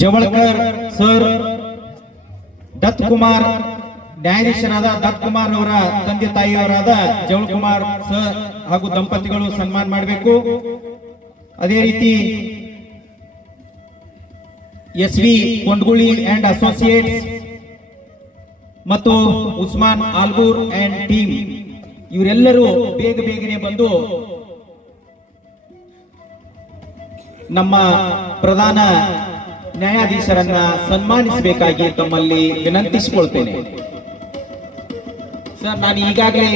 ಜವಳ್ಕರ್ sir Dutt Kumar ನ್ಯಾಯಾಧೀಶರಾದ ದತ್ ಕುಮಾರ್ ಅವರ ತಂದೆ ತಾಯಿಯವರಾದ ಜವಳ್ ಕುಮಾರ್ ಸರ್ ಹಾಗೂ ದಂಪತಿಗಳು ಸನ್ಮಾನ ಮಾಡಬೇಕು. ಅದೇ ರೀತಿ S V Kondguli and associates ಮತ್ತು ಉಸ್ಮಾನ್ ಆಲ್ಗೂರ್ ಅಂಡ್ ಟೀಮ್ ಇವರೆಲ್ಲರೂ ಬೇಗ ಬೇಗನೆ ಬಂದು ನಮ್ಮ ಪ್ರಧಾನ ನ್ಯಾಯಾಧೀಶರನ್ನ ಸನ್ಮಾನಿಸಬೇಕಾಗಿ ತಮ್ಮಲ್ಲಿ ವಿನಂತಿಸಿಕೊಳ್ತೇನೆ. ಸರ್, ನಾನು ಈಗಾಗಲೇ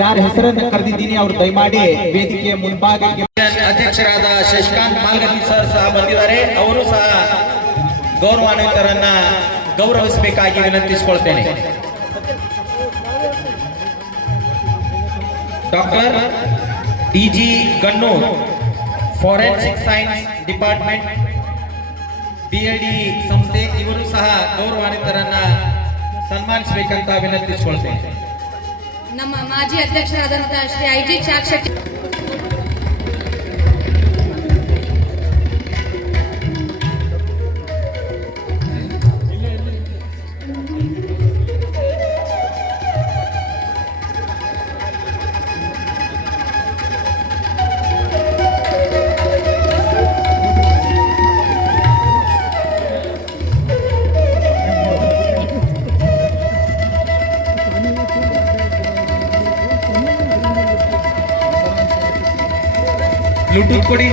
ಯಾರ ಹೆಸರನ್ನ ಕರೆದಿದ್ದೀನಿ, ಅವರು ದಯಮಾಡಿ ವೇದಿಕೆಯ ಮುಂಭಾಗಕ್ಕೆ ಅಧ್ಯಕ್ಷರಾದ ಶಶಿಕಾಂತ್ ಮಾಲ್ಗತ್ತಿ ಸರ್ ಸಹ ಬಂದಿದ್ದಾರೆ. ಅವರು ಸಹ ಗೌರವಾನ್ವಿತರನ್ನ ಗೌರವಿಸಬೇಕಾಗಿ ವಿನಂತಿಸಿಕೊಳ್ತೇನೆ. Doctor D G Gannur forensic science department D ಸಂಸ್ಥೆ, ಇವರು ಸಹ ಗೌರವಾನ್ವಿತರನ್ನ ಸನ್ಮಾನಿಸಬೇಕಂತ ವಿನಂತಿಸಿಕೊಳ್ತೇನೆ. ನಮ್ಮ ಮಾಜಿ ಅಧ್ಯಕ್ಷರಾದಂತಹ ಶ್ರೀ ಐ ಜಿ ಬ್ಲೂಟೂತ್ ಕೊಡಿ.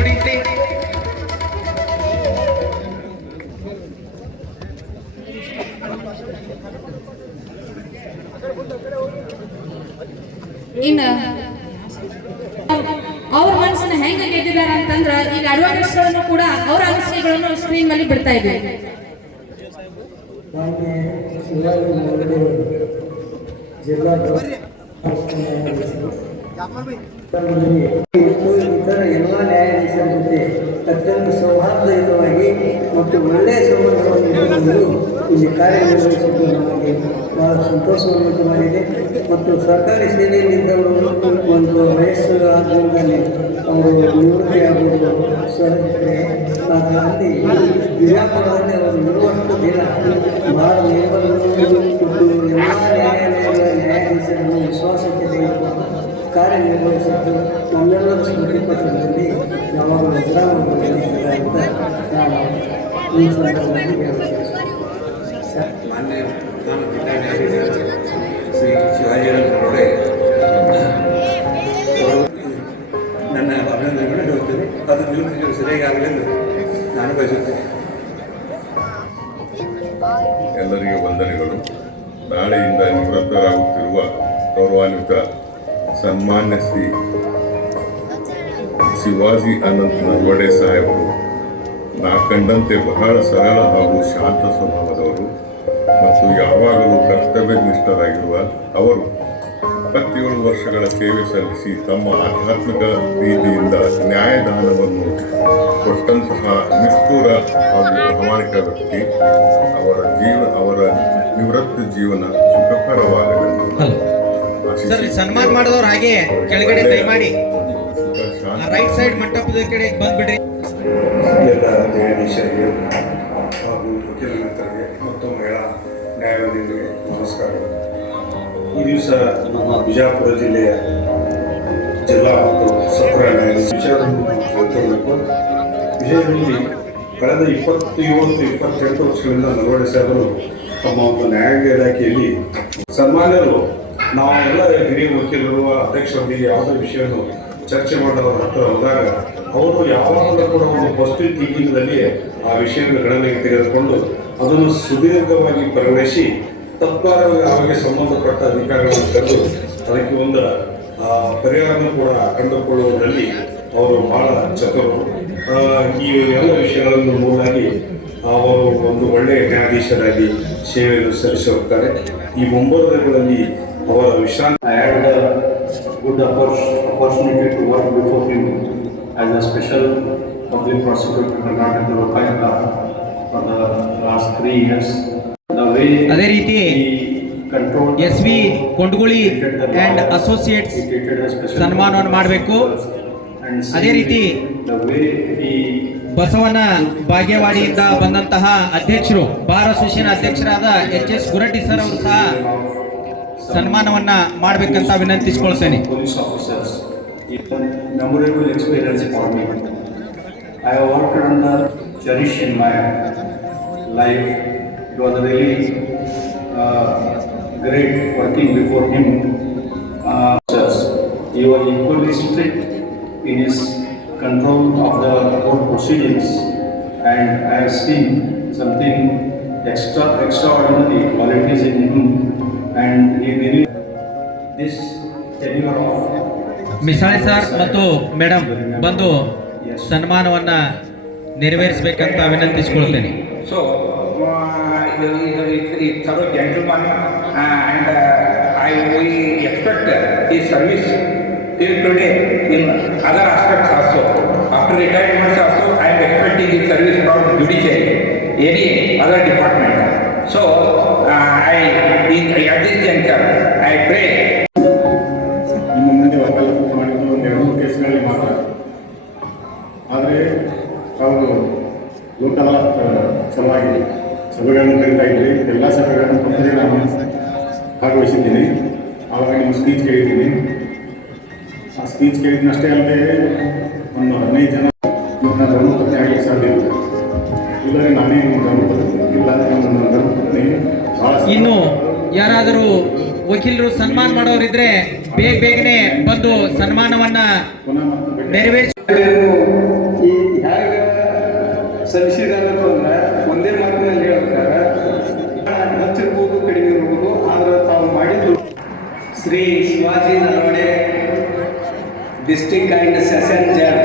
ಇನ್ನ ಅವ್ರ ಮನಸ್ಸನ್ನ ಹೆಂಗ ಗೆದ್ದಿದ್ದಾರೆ ಅಂತಂದ್ರ ಈಗ ಅಡ್ವರ್ಟೈಸ್ಗಳನ್ನು ಕೂಡ ಅವ್ರ ಅನಿಸಿಕೆಗಳನ್ನು ಸ್ಕ್ರೀನ್ ಮೇಲೆ ಬಿಡ್ತಾ ಇದ್ವಿ ಮಹದೇವರು ಜಿಲ್ಲಾ ಇತರ ಎಲ್ಲ ನ್ಯಾಯಾಧೀಶರ ಜೊತೆ ಅತ್ಯಂತ ಸೌಹಾರ್ದಯುತವಾಗಿ ಮತ್ತು ಒಳ್ಳೆಯ ಸಂಬಂಧವನ್ನು ಇಟ್ಟುಕೊಂಡು ಇಲ್ಲಿ ಕಾರ್ಯನಿರ್ವಹಿಸಿದ್ದು ನಮಗೆ ಬಹಳ ಸಂತೋಷವನ್ನು ಮಾಡಿದೆ. ಮತ್ತು ಸರ್ಕಾರಿ ಸೇವೆಯಲ್ಲಿದ್ದವರು ಒಂದು ವಯಸ್ಸು ಆದ್ದರಿಂದಲೇ ಅವರು ನಿವೃತ್ತಿ ಆಗುವುದು ಸಹಜತೆ ಅಲ್ಲಿ ವಿಜಾಪುರದಲ್ಲಿ ಅವರು ಇರುವಷ್ಟು ದಿನ ಬಹಳ ನಿರ್ಬಂಧಗಳು ಎಲ್ಲ ನ್ಯಾಯಾಲಯಗಳ ನ್ಯಾಯಾಧೀಶರನ್ನು ವಿಶ್ವಾಸಕ್ಕೆ ತೆಗೆದುಕೊಂಡು ಕಾರ್ಯನಿರ್ವಹಿಸಿದ್ದು ನಮ್ಮೆಲ್ಲರ ಸ್ಮೃತಿ ಯಾವಾಗಲೂ ವಿಶ್ರಾಮಗೊಳ್ಳಿದ್ದಾರೆ ಅಂತ ನಾನು ಈ ಸಂದರ್ಭದಲ್ಲಿ ಶ್ರೀ ಶಿವಾಜಿರವರೇ ನನ್ನ ಅಭಿನಂದನೆಗಳು ಹೇಳುತ್ತೇನೆ ಅದು ನಿಮಗೆ ಸರಿಯಾಗಿ ಆಗಲೆಂದು ನಾನು ಬಯಸುತ್ತೇನೆ ಎಲ್ಲರಿಗೂ ವಂದನೆಗಳು. ನಾಳೆಯಿಂದ ನಿವೃತ್ತರಾಗುತ್ತಿರುವ ಗೌರವಾನ್ವಿತ ಸನ್ಮಾನ್ಯ ಶ್ರೀ ಶಿವಾಜಿ ಅನಂತ ನರ್ವಡೆ ಸಾಹೇಬರು, ನಾ ಕಂಡಂತೆ ಬಹಳ ಸರಳ ಹಾಗೂ ಶಾಂತ ಸ್ವಭಾವದವರು ಮತ್ತು ಯಾವಾಗಲೂ ಕರ್ತವ್ಯನಿಷ್ಠರಾಗಿರುವ ಅವರು ಇಪ್ಪತ್ತೇಳು ವರ್ಷಗಳ ಸೇವೆ ಸಲ್ಲಿಸಿ ತಮ್ಮ ಆಧ್ಯಾತ್ಮಿಕ ರೀತಿಯಿಂದ ನ್ಯಾಯದಾನವನ್ನು ಕೊಟ್ಟಂತಹ ನಿಷ್ಠೂರ ಹಾಗೂ ಪ್ರಾಮಾಣಿಕ ವ್ಯಕ್ತಿ, ಅವರ ಜೀವ, ಅವರ ನಿವೃತ್ತ ಜೀವನ ಸುಖಕರವಾಗಲೆಂದು ಸನ್ಮಾನ ಮಾಡಿದವ್ರು ಹಾಗೆ ಕೆಳಗಡೆ ಮಾಡಿ. ರೈಟ್ ಸೈಡ್ ಮಂಟಪದ ಕಡೆ ಬಂದ್ಬಿಡಿ ಎಲ್ಲ ನ್ಯಾಯಾಧೀಶರಿಗೆ ಹಾಗೂ ವಕೀಲ ಮಿತ್ರರಿಗೆ ಮತ್ತು ಮಹಿಳಾ ನ್ಯಾಯವಾದಿಗಳಿಗೆ ನಮಸ್ಕಾರಗಳು ಈ ದಿವಸ ನಮ್ಮ ಬಿಜಾಪುರ ಜಿಲ್ಲೆಯ ಜಿಲ್ಲಾ ಮತ್ತು ಸತ್ರ ನ್ಯಾಯಾಧೀಶ ವಿಚಾರವನ್ನು ವಿಷಯದಲ್ಲಿ ಕಳೆದ ಇಪ್ಪತ್ತು ಇವತ್ತು ಇಪ್ಪತ್ತೆಂಟು ವರ್ಷಗಳಿಂದ ಅಳವಡಿಸಿದರು ತಮ್ಮ ಒಂದು ನ್ಯಾಯಾಂಗ ಇಲಾಖೆಯಲ್ಲಿ ಸನ್ಮಾನ್ಯರು ನಾವು ಎಲ್ಲ ಹಿರಿಯ ವಕೀಲರು ಅಧ್ಯಕ್ಷರೊಂದಿಗೆ ಯಾವುದೇ ವಿಷಯವನ್ನು ಚರ್ಚೆ ಮಾಡೋದ್ರ ಹತ್ರ ಹೋದಾಗ ಅವರು ಯಾವಾಗಲೂ ಕೂಡ ಒಂದು ಪಾಸಿಟಿವ್ ಥಿಂಕಿಂಗ್ನಲ್ಲಿ ಆ ವಿಷಯವನ್ನು ಗಣನೆಗೆ ತೆಗೆದುಕೊಂಡು ಅದನ್ನು ಸುದೀರ್ಘವಾಗಿ ಪರಿಗಣಿಸಿ ತಪ್ಪಾದ ಅವರಿಗೆ ಸಂಬಂಧಪಟ್ಟ ಅಧಿಕಾರಿಗಳನ್ನು ಕರೆದು ಅದಕ್ಕೆ ಒಂದು ಪರಿಹಾರವನ್ನು ಕೂಡ ಕಂಡುಕೊಳ್ಳುವುದರಲ್ಲಿ ಅವರು ಬಹಳ ಚಕರು ಈ ಎಲ್ಲ ವಿಷಯಗಳನ್ನು ಮೂಲಾಗಿ ಅವರು ಒಂದು ಒಳ್ಳೆಯ ನ್ಯಾಯಾಧೀಶರಾಗಿ ಸೇವೆಯನ್ನು ಸಲ್ಲಿಸಿ ಹೋಗ್ತಾರೆ ಈ ಮುಂಬರುಗಳಲ್ಲಿ ಅವರ ವಿಶ್ರಾಂತಿ good opportunity to work before him as a special public prosecutor in the Lokayuta for the last three years. The way ಅದೇ ರೀತಿ he controlled S V Kondguli and associates ಸನ್ಮಾನವನ್ನು ಮಾಡಬೇಕು and ಅದೇ ರೀತಿ the way he ಬಸವನ ಬಾಗೇವಾಡಿಯಿಂದ ಬಂದಂತಹ ಅಧ್ಯಕ್ಷರು bar association ಅಧ್ಯಕ್ಷರಾದ ಎಚ್ ಎಸ್ ಗುರಟ್ಟಿ ಸರ್ ಅವರು ಸಹ ಸನ್ಮಾನವನ್ನ ಮಾಡಬೇಕಂತ ವಿನಂತಿಸಿಕೊಳ್ತೇನೆ uh, great working before him. Uh, he was equally strict in his control of the court proceedings and I have seen something extra extraordinary qualities in him Misale sir ಮತ್ತು madam ಬಂದು ಸನ್ಮಾನವನ್ನ ನೆರವೇರಿಸಬೇಕಂತ ವಿನಂತಿಸಿಕೊಳ್ತೇನೆ So, uh, it's, it's our gentleman uh, and uh, I, we expect his service till today in other aspects also. After retirement also, I am expecting Pray ನಿಮ್ಮ ಮುಂದೆ ವಕಾಲತ್ತು ಮಾಡಿದ್ದು ಒಂದು ಎರಡು ಮೂರು ಕೇಸ್ಗಳಲ್ಲಿ ಮಾತ್ರ. ಆದರೆ ತಾವು ಲೋಕ ಅದಾಲತ್ ಸಲುವಾಗಿ ಸಭೆಗಳನ್ನು ಕರೀತಾ ಇದ್ರಿ ಎಲ್ಲ ಸಭೆಗಳನ್ನು ತಪ್ಪದೇ ನಾನು ಭಾಗವಹಿಸಿದ್ದೀನಿ. ಆವಾಗ ನಿಮ್ಮ ಸ್ಪೀಚ್ ಕೇಳಿದ್ದೀನಿ. ಆ ಸ್ಪೀಚ್ ಕೇಳಿದ್ನಷ್ಟೇ ಅಲ್ಲದೆ ಒಂದು ಹದಿನೈದು ಜನ ನನ್ನ ಧರ್ಮಪತ್ನಿ ಆಗಲಿಕ್ಕೆ ಸಾಧ್ಯ ಇಲ್ಲ. ಇಲ್ಲದೆ ನಾನೇ ನಿಮ್ಮ ಧರ್ಮಪತ್ನಿ ಇಲ್ಲ ನನ್ನ ಧರ್ಮಪತ್ನಿ ಭಾಳ ಇನ್ನು ಯಾರಾದರೂ ವಕೀಲರು ಸನ್ಮಾನ ಮಾಡೋರಿದ್ರೆ ಬೇಗ ಬೇಗನೆ ಬಂದು ಸನ್ಮಾನವನ್ನ ನೆರವೇರಿಸಿ ಸಲ್ಲಿಸಿದಾರರು ಅಂದ್ರೆ ಒಂದೇ ಮಾತಿನಲ್ಲಿ ಹೇಳ್ತಾರೆ ಹೆಚ್ಚಿರ್ಬೋದು ಕಡಿಮೆ ಇರ್ಬೋದು ಆದ್ರೆ ತಾವು ಮಾಡಿದ್ದು Shri Shivaji Naravane district and session judge